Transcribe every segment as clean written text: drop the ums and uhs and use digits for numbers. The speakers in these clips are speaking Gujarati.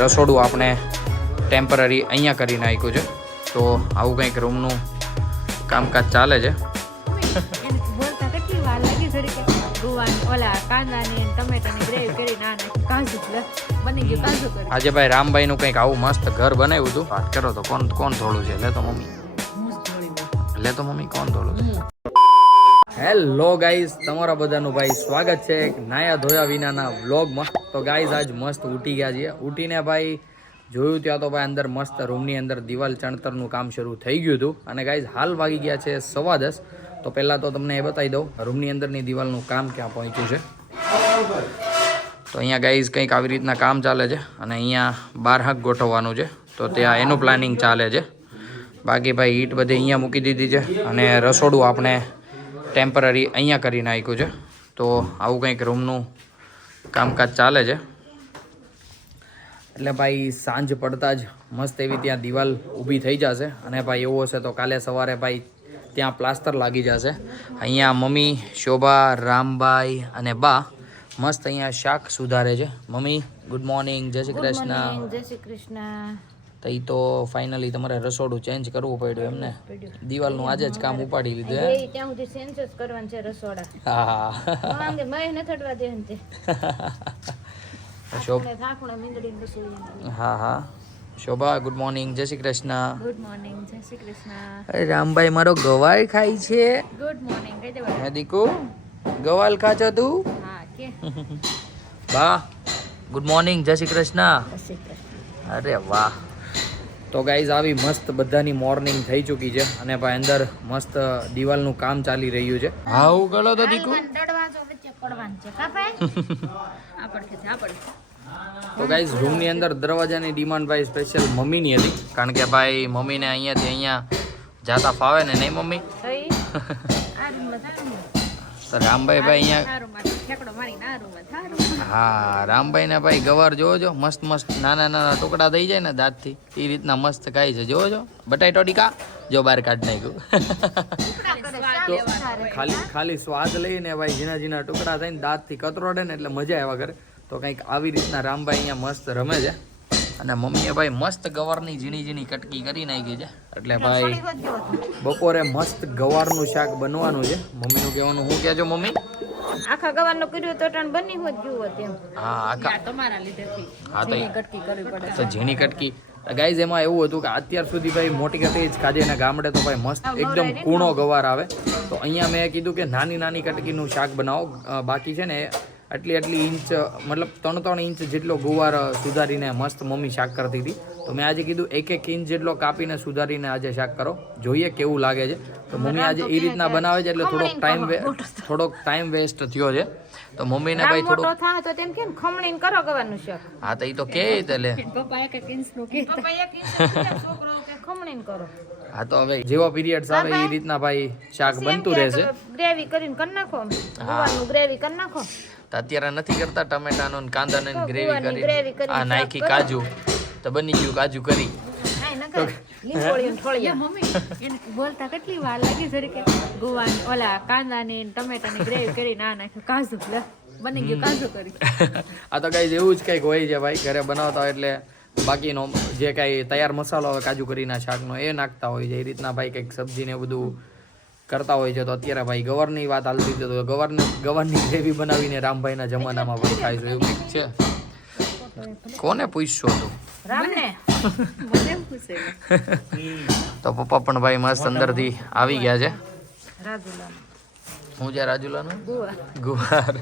રસોડું આપણે ટેમ્પરરી અહીંયા કરી નાખ્યું છે, તો આવું કંઈક રૂમનું કામકાજ ચાલે છે. બોલતા કેટલી વાર લાગી ઘડી ઓલા કાંદાની ટમેટાની ગ્રેવી કરી કાજુ બની ગયું કાજુ કરી. આજે ભાઈ રામભાઈનું કંઈક આવું મસ્ત ઘર બનાવ્યું હતું. વાત કરો તો કોણ થોડું છે? લે તો મમ્મી, કોણ થોડું છે? હેલો ગાઈઝ, તમારા બધાનું ભાઈ સ્વાગત છે એક નાયા ધોયા વિનાના વ્લોગમાં. તો ગાઈઝ આજ મસ્ત ઉઠી ગયા છીએ. ઉઠીને ભાઈ જોયું ત્યાં તો ભાઈ અંદર મસ્ત રૂમની અંદર દિવાલ ચણતરનું કામ શરૂ થઈ ગયું હતું. અને ગાઈઝ હાલ વાગી ગયા છે 10:15. તો પહેલાં તો તમને એ બતાવી દઉં રૂમની અંદરની દિવાલનું કામ ક્યાં પહોંચ્યું છે. તો અહીંયા ગાઈઝ કંઈક આવી રીતના કામ ચાલે છે અને અહીંયા બાર હાક ગોઠવવાનું છે, તો ત્યાં એનું પ્લાનિંગ ચાલે છે. બાકી ભાઈ ઈંટ બધી અહીંયા મૂકી દીધી છે અને રસોડું આપણે ટેમ્પરરી અહીંયા કરી નાખ્યું છે. તો આવું કંઈક રૂમનું કામકાજ ચાલે છે. એટલે ભાઈ સાંજ પડતા જ મસ્ત એવી ત્યાં દિવાલ ઊભી થઈ જશે. અને ભાઈ એવું હશે તો કાલે સવારે ભાઈ ત્યાં પ્લાસ્ટર લાગી જશે. અહીંયા મમ્મી, શોભા, રામભાઈ અને બા મસ્ત અહીંયા શાક સુધારે છે. મમ્મી ગુડ મોર્નિંગ, જય શ્રી કૃષ્ણ. જય શ્રી કૃષ્ણ. તો એ તો ફાઇનલી તમારે રસોડું ચેન્જ કરવું પડ્યું એમને? દિવાલનું આજે જ કામ ઉપાડી લીધું હે? ત્યાં સુધી ચેન્જ જ કરવાનું છે રસોડા. હા માંગે મય ન થડવા દે ને તે. હા શોભા ગુડ મોર્નિંગ, જય શ્રી કૃષ્ણ. ગુડ મોર્નિંગ, જય શ્રી કૃષ્ણ. અરે રામભાઈ મારો ગવાળ ખાય છે. ગુડ મોર્નિંગ કહી દેવા. હે દીકુ, ગવાલ ખાચો તું? હા કે બા ગુડ મોર્નિંગ, જય શ્રી કૃષ્ણ. જય શ્રી કૃષ્ણ. અરે વાહ. તો ગાઈઝ આવી મસ્ત બધાની મોર્નિંગ થઈ ચૂકી છે અને ભાઈ અંદર મસ્ત દિવાલનું કામ ચાલી રહ્યું છે. હાઉ ગળો તો દીકુ. દડવાજો વચ્ચે પડવાનું છે કા ભાઈ? તો ગાઈઝ રૂમની અંદર દરવાજાની ડિમાન્ડ ભાઈ સ્પેશિયલ મમ્મીની હતી, કારણ કે ભાઈ મમ્મીને અહીંયાથી અહીંયા જાતા ફાવે ને નહીં મમ્મી? તો રામભાઈ ભાઈ અહીંયા હા રામભાઈ ને ભાઈ ગવાર જોવો છો, મસ્ત મસ્ત નાના નાના ટુકડા થઈ જાય ને દાંતથી એ રીતના મસ્ત ખાય છે. જોવો છો બટાટો ટીકા જો બહાર કાઢી નાખ્યું. ખાલી સ્વાદ લઈને ભાઈ ઝીણા ઝીણા ટુકડા થઈને દાંતથી કતરોડે ને એટલે મજા આવ્યા કરે. તો કંઈક આવી રીતના રામભાઈ અહીંયા મસ્ત રમે છે અને મમ્મીએ ભાઈ મસ્ત ગવારની ઝીણી ઝીણી કટકી કરી નાખી છે. એટલે ભાઈ બપોરે મસ્ત ગવારનું શાક બનવાનું છે. મમ્મીનું કહેવાનું શું કહેજો મમ્મી? આખા ગવારનું કર્યું તો ટણ બની હોત ગયું હોત એમ. હા આખા તમારા લીધેથી હા તો કટકી કરવી પડે તો ઝીણી કટકી. ગાઈઝ એમાં એવું હતું કે અત્યાર સુધી ભાઈ મોટી કટકી જ ખાધી અને ગામડે તો ભાઈ મસ્ત એકદમ કૂણો ગવાર આવે. તો અહીંયા મેં કીધું કે નાની નાની કટકીનું શાક બનાવો. બાકી છે ને આટલી ઇંચ મતલબ 3 ઇંચ જેટલો ગુવાર સુધારીને મસ્ત મમ્મી શાક કરતી હતી. તો મેં આજે કીધું 1 ઇંચ જેટલો કાપીને સુધારીને આજે શાક કરો, જોઈએ કેવું લાગે છે. તો મમ્મી આજે એ રીતના બનાવે છે એટલે થોડોક ટાઈમ વેસ્ટ થયો છે. તો મમ્મીને ભાઈ થોડું થાય તો તેમ કેમ ખમણીને કરો ગવાનું શાક. હા તો એ તો કે એટલે પપ્પા 1 ઇંચ નું કે છોકરો કે ખમણીને કરો. હા તો હવે જેવા પીરિયડ્સ આવે એ રીતના ભાઈ શાક બનતું રહેશે. ગ્રેવી કરીને કરી નાખો, ગુવારનું ગ્રેવી કરી નાખો. તો અત્યારે નથી કરતા ટમેટાનો ને કાંદાનો ગ્રેવી કરી આ નાખી કાજુ તો બની ગયું કાજુ કરી. બોલતા કેટલી વાર લાગી ઘડી ગુવાની ઓલા કાંદાની ટમેટાની ગ્રેવી કરી કાજુ બની ગયું કાજુ કરી. આ તો કઈ એવું જ કઈક હોય છે ભાઈ ઘરે બનાવતા હોય એટલે બાકીનો જે કાંઈ તૈયાર મસાલો આવે કાજુ કરીના શાકનો એ નાખતા હોય છે. એ રીતના ભાઈ કંઈક સબ્જીને બધું કરતા હોય છે. તો અત્યારે ભાઈ ગવારની વાત હાલતી હતી તો ગવારની ગ્રેવી બનાવીને રામભાઈના જમાનામાં ભાઈ ખાઈશું એવું કંઈક છે. કોને પૂછશો તું? રામને. તો પપ્પા પણ ભાઈ મસ્ત અંદરથી આવી ગયા છે. રાજુલાનું હું છે રાજુલાનું ગુવાર.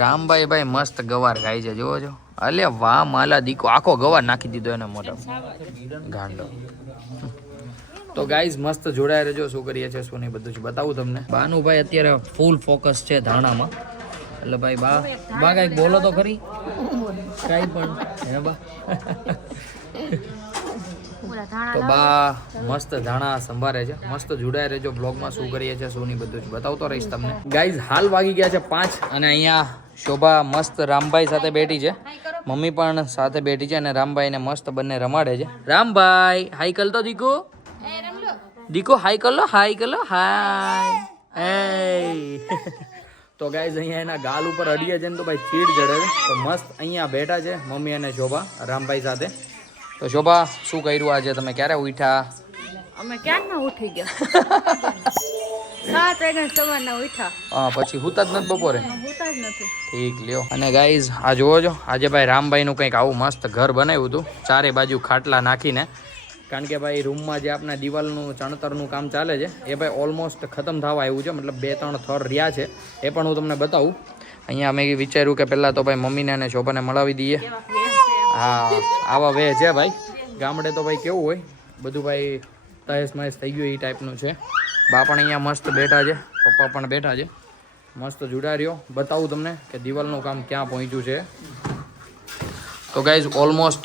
રામભાઈ ભાઈ મસ્ત ગવાર ખાય છે જોવો છો. અલે વાહ માલા દીકો, આખો ગવાર નાખી દીધો એને મોટા ગાંડો. તો ગાઈઝ મસ્ત જોડાયા રહેજો, શું કરીએ છીએ શું નહીં બધું જ બતાવું તમને. બાનું ભાઈ અત્યારે ફૂલ ફોકસ છે ધાણામાં. એટલે ભાઈ બા કાંઈક બોલો તો ખરી કાંઈ પણ હે બા. તો બા મસ્ત ધાણા સંભાળે છે. મસ્ત જોડાયા રહેજો બ્લોગમાં, શું કરીએ છીએ શું નહીં બધું જ બતાવતો રહીશ તમને. ગાઈઝ હાલ વાગી ગયા છે 5 અને અહીંયા શોભા મસ્ત રામભાઈ સાથે બેઠી છે, મમ્મી પણ સાથે બેઠી છે અને રામભાઈને મસ્ત બંને રમાડે છે. રામભાઈ હાઈ કલ તો દીકુ, દીકુ હાઈ કર લો, હાઈ કર લો, હાય. તો ગાઈઝ અહીંયા એના ગાલ ઉપર અડીએ છે ને તો ભાઈ ચીડ ચડે છે. તો મસ્ત અહીંયા બેઠા છે મમ્મી અને શોભા રામભાઈ સાથે. તો શોભા શું કર્યું આજે, તમે ક્યારે ઉઠ્યા? અમે ક્યારના ઉઠી ગયા 7 વાગ્યા સવારના ઉઠ્યા. હા, પછી હુતા જ નથી બપોરે? હોતા જ નથી. ઠીક લ્યો. અને ગાઈઝ આ જોવો છો, આજે ભાઈ રામભાઈનું કંઈક આવું મસ્ત ઘર બનાવ્યું હતું, ચારે બાજુ ખાટલા નાખીને. કારણ કે ભાઈ રૂમમાં જે આપણા દિવાલનું ચણતરનું કામ ચાલે છે એ ભાઈ ઓલમોસ્ટ ખતમ થવા આવ્યું છે, મતલબ 2-3 થર રહ્યા છે. એ પણ હું તમને બતાવું. અહીંયા અમે વિચાર્યું કે પહેલાં તો ભાઈ મમ્મીને અને શોભાને મળાવી દઈએ. હા, આવા વે છે ભાઈ. ગામડે તો ભાઈ કેવું હોય, બધું ભાઈ તહેસ મહેસ થઈ ગયું એ ટાઈપનું છે. બા પણ અહીંયા મસ્ત બેઠા છે, પપ્પા પણ બેઠા છે. મસ્ત જુડા રહ્યો. બતાવું તમને કે દિવાલનું કામ ક્યાં પહોંચ્યું છે. તો ગાઈઝ ઓલમોસ્ટ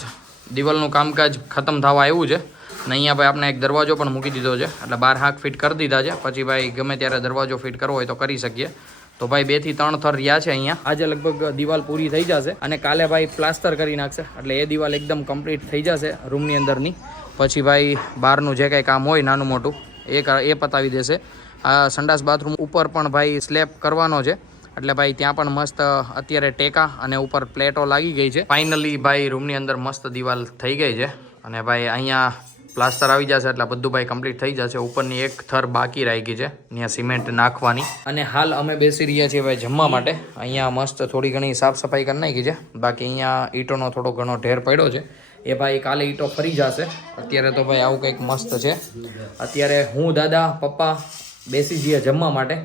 દિવાલનું કામકાજ ખતમ થવા આવ્યું છે. અને અહીંયા ભાઈ આપણે એક દરવાજો પણ મૂકી દીધો છે, એટલે 12 હાંક ફિટ કરી દીધા છે. પછી ભાઈ ગમે ત્યારે દરવાજો ફિટ કરવો હોય તો કરી શકીએ. તો ભાઈ 2 થી 3 થર રહ્યા છે અહીંયા. આજે લગભગ દિવાલ પૂરી થઈ જશે અને કાલે ભાઈ પ્લાસ્ટર કરી નાખશે, એટલે એ દિવાલ એકદમ કમ્પ્લીટ થઈ જશે રૂમની અંદરની. પછી ભાઈ બહારનું જે કાંઈ કામ હોય નાનું મોટું એ પતાવી દેશે. આ સંડાસ બાથરૂમ ઉપર પણ ભાઈ સ્લેબ કરવાનો છે, એટલે ભાઈ ત્યાં પણ મસ્ત અત્યારે ટેકા અને ઉપર પ્લેટો લાગી ગઈ છે. ફાઇનલી ભાઈ રૂમની અંદર મસ્ત દિવાલ થઈ ગઈ છે. અને ભાઈ અહીંયા પ્લાસ્ટર આવી જશે એટલે બધું ભાઈ કમ્પ્લીટ થઈ જશે. ઉપરની એક થર બાકી રહી ગઈ છે, ત્યાં સિમેન્ટ નાખવાની. અને હાલ અમે બેસી રહ્યા છીએ ભાઈ જમવા માટે. અહીંયા મસ્ત થોડી ઘણી સાફ સફાઈ કરી નાખી છે. બાકી અહીંયા ઈંટોનો થોડો ઘણો ઢેર પડ્યો છે, એ ભાઈ કાલે ઈંટો ફરી જશે. અત્યારે તો ભાઈ આવું કંઈક મસ્ત છે. અત્યારે હું, દાદા, પપ્પા બેસી જઈએ જમવા માટે.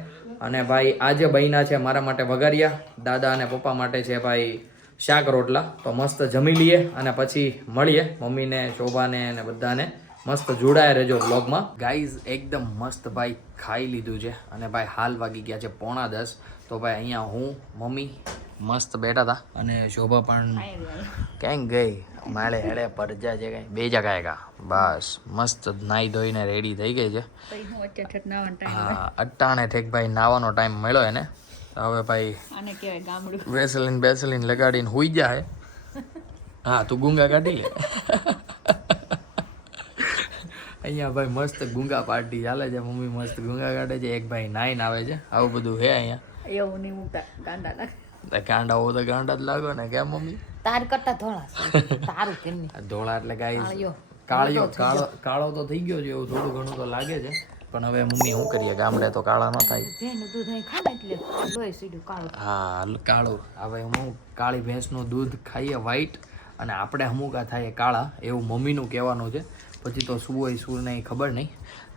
અને ભાઈ આજે બન્યા છે મારા માટે વઘારિયા, દાદા અને પપ્પા માટે છે ભાઈ શાક રોટલા. તો મસ્ત જમી લઈએ અને પછી મળીએ મમ્મીને, શોભાને અને બધાને. મસ્ત જોડાયા રહેજો વ્લોગમાં. ગાઈઝ એકદમ મસ્ત ભાઈ ખાઈ લીધું છે અને ભાઈ હાલ વાગી ગયા છે 9:45. તો ભાઈ અહીંયા હું, મમ્મી મસ્ત બેઠા હતા અને શોભા પણ ક્યાંક ગઈ માળે હેડે પરજા છે કઈ બે જગાએ કા. બસ મસ્ત નાઈ ધોઈને રેડી થઈ ગઈ છે. હા, અટ્ટાણે ઠેક ભાઈ નાવાનો ટાઈમ મળ્યો એને. હવે ભાઈ આને કહેવાય ગામડું. વેસલીન લગાડીને હુઈ જાય. હા, તું ગુંગા કાઢી લે. અહીંયા ભાઈ મસ્ત ગુંગા પાર્ટી ચાલે છે. મમ્મી મસ્ત ગુંગા કાઢે છે, એક ભાઈ નાઈને આવે છે. આવું બધું છે અહીંયા. એવું નહીં મૂકતા ગાંડા ના. ગાંડા હો તો ગાંડા જ લાગો ને, કેમ મમ્મી? તાર કરતા ધોળા તારું કેમ ધોળા એટલે ગાઈસ કાળો તો થઈ ગયો છે, એવું થોડું ઘણું તો લાગે છે. પણ હવે મમ્મી શું કરીએ, ગામડે તો કાળા ન થાય. ભેંસનું દૂધ અહીં ખાને એટલે લોહી સીધું કાળું. હા, કાળું. હવે હું કાળી ભેંસનું દૂધ ખાઈએ વ્હાઈટ, અને આપણે હમુકા થાય કાળા, એવું મમ્મીનું કહેવાનું છે. પછી તો શું હોય શું નહીં ખબર નહીં.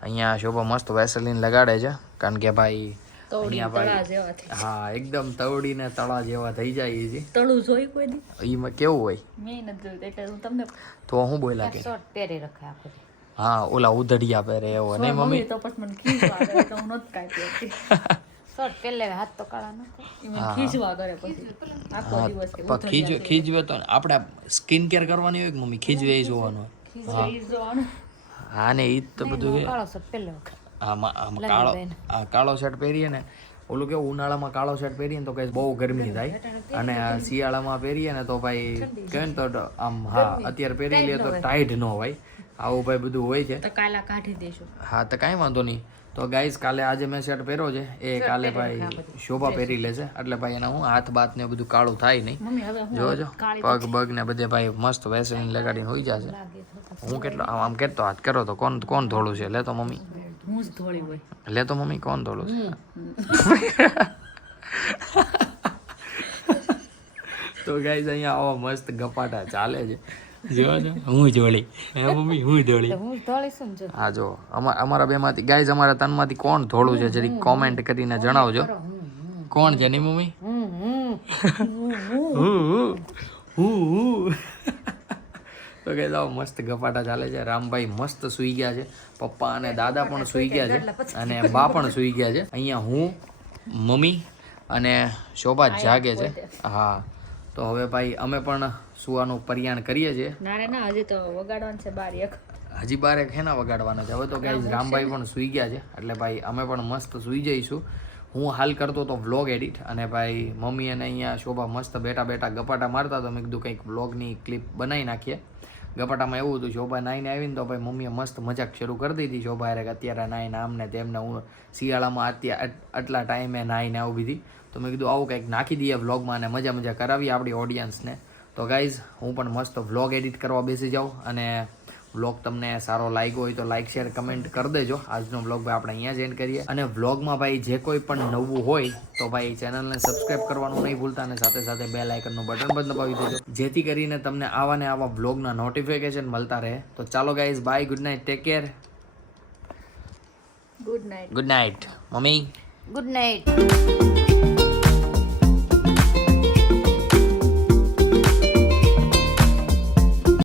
અહીંયા શોભા મસ્ત વેસલીન લગાડે છે, કારણ કે ભાઈ અહીંયા ભાઈ હા એકદમ તવડીને તળા જેવા થઈ જાય છે. તળું જોઈ કોઈ દી? એમાં કેવું હોય મેં નથી જોયું એટલે હું તમને તો હું બોલ્યા કે શોર્ટ પહેરી રખે આખો. હા, ઓલા ઉધડિયા પહેરે એવો નહીં મમ્મી? તો પછી મને ખીજવા કરે તો હું નત કાઢી હતી. શોર્ટ પહેલે હાથ તો કાળા ન થાય, મને ખીજવા કરે પછી આખો દિવસ કે ખીજવે તો આપણે સ્કિન કેર કરવાની હોય કે મમ્મી? ખીજવે એ જોવાનું હોય. જોવાનું. હા ને, એ તો બધું કાળો શોર્ટ પહેલે વખત કાળો શર્ટ પહેરીએ ને, ઓલું કેવું ઉનાળામાં કાળો શર્ટ પહેરીએ ને તો કઈ બહુ ગરમી થાય, અને શિયાળામાં પહેરીએ ને તો ભાઈ કહે ને તો આમ હા અત્યારે પહેરી લે તો ટાઈટ ન હોય. આવું ભાઈ બધું હોય છે. કાલા કાઢી દેશું. હા, તો કાંઈ વાંધો નહીં. તો ગાઈઝ કાલે આજે મેં શર્ટ પહેર્યો છે, એ કાલે ભાઈ શોભા પહેરી લેશે, એટલે ભાઈ એના હું હાથ બાથ ને બધું કાળું થાય નહીં. જોજો પગ બગ ને બધે ભાઈ મસ્ત વેસલીન લગાડીને હોઈ જશે. હું કેટલો આમ કેટલો હાથ કરો તો કોણ ધોળું છે? લે તો મમ્મી, હું જ ધોળી હોય. લે તો મમ્મી, કોણ ધોળું છે? તો ગાઈઝ અહીંયા આવા મસ્ત ગપાટા ચાલે છે. જો હું જોડી, હે મમ્મી હું ધોળી. હું ધોળી છું જો. હા જો અમારા બે માંથી ગાઈઝ, અમારા ત્રણમાંથી કોણ ધોળું છે જરી કોમેન્ટ કરીને જણાવજો. કોણ છે? નહીં મમ્મી? તો ગાઈઝ આવો મસ્ત ગપાટા ચાલે છે. રામભાઈ મસ્ત સૂઈ ગયા છે, પપ્પા અને દાદા પણ સૂઈ ગયા છે, અને બા પણ સૂઈ ગયા છે. અહીંયા હું, મમ્મી અને શોભા જાગે છે. હા, તો હવે ભાઈ અમે પણ સુવાનું પર્યાણ કરીએ છીએ. ના હજી તો વગાડવાનું છે 12 હજી 12 હેના વગાડવાના છે. હવે તો ગાઈઝ રામભાઈ પણ સૂઈ ગયા છે, એટલે ભાઈ અમે પણ મસ્ત સૂઈ જઈશું. હું હાલ કરતો તો વ્લોગ એડિટ, અને ભાઈ મમ્મી અને અહીંયા શોભા મસ્ત બેઠા ગપાટા મારતા, તો મેં કીધું કંઈક વ્લોગની ક્લિપ બનાવી નાખીએ. ગપાટામાં એવું હતું, શોભા નાઈને આવીને તો ભાઈ મમ્મીએ મસ્ત મજાક શરૂ કરી દીધી શોભા હારે કે અત્યારે નાઈને આમને તેમને, હું શિયાળામાં આટલા ટાઈમે નાઈને આવું બીધી. તો મેં કીધું આવું કંઈક નાખી દઈએ વ્લોગમાં અને મજા કરાવીએ આપણી ઓડિયન્સને. તો ગાઈઝ હું પણ મસ્ત વ્લોગ એડિટ કરવા બેસી જાઉં, અને વ્લોગ તમને સારો લાગ્યો હોય તો લાઇક શેર કમેન્ટ કરી દેજો. આજનો વ્લોગ ભાઈ આપણે અહીંયા જ એન્ડ કરીએ. અને વ્લોગમાં ભાઈ જે કોઈ પણ નવું હોય તો ભાઈ ચેનલને સબસ્ક્રાઈબ કરવાનું નહીં ભૂલતા, અને સાથે સાથે બેલ આઇકનનું બટન પણ દબાવી દેજો, જેથી કરીને તમને આવા ને આવા વ્લોગના નોટિફિકેશન મળતા રહે. તો ચાલો guys, bye, good night, take care. Good night. Good night મમ્મી. Good night.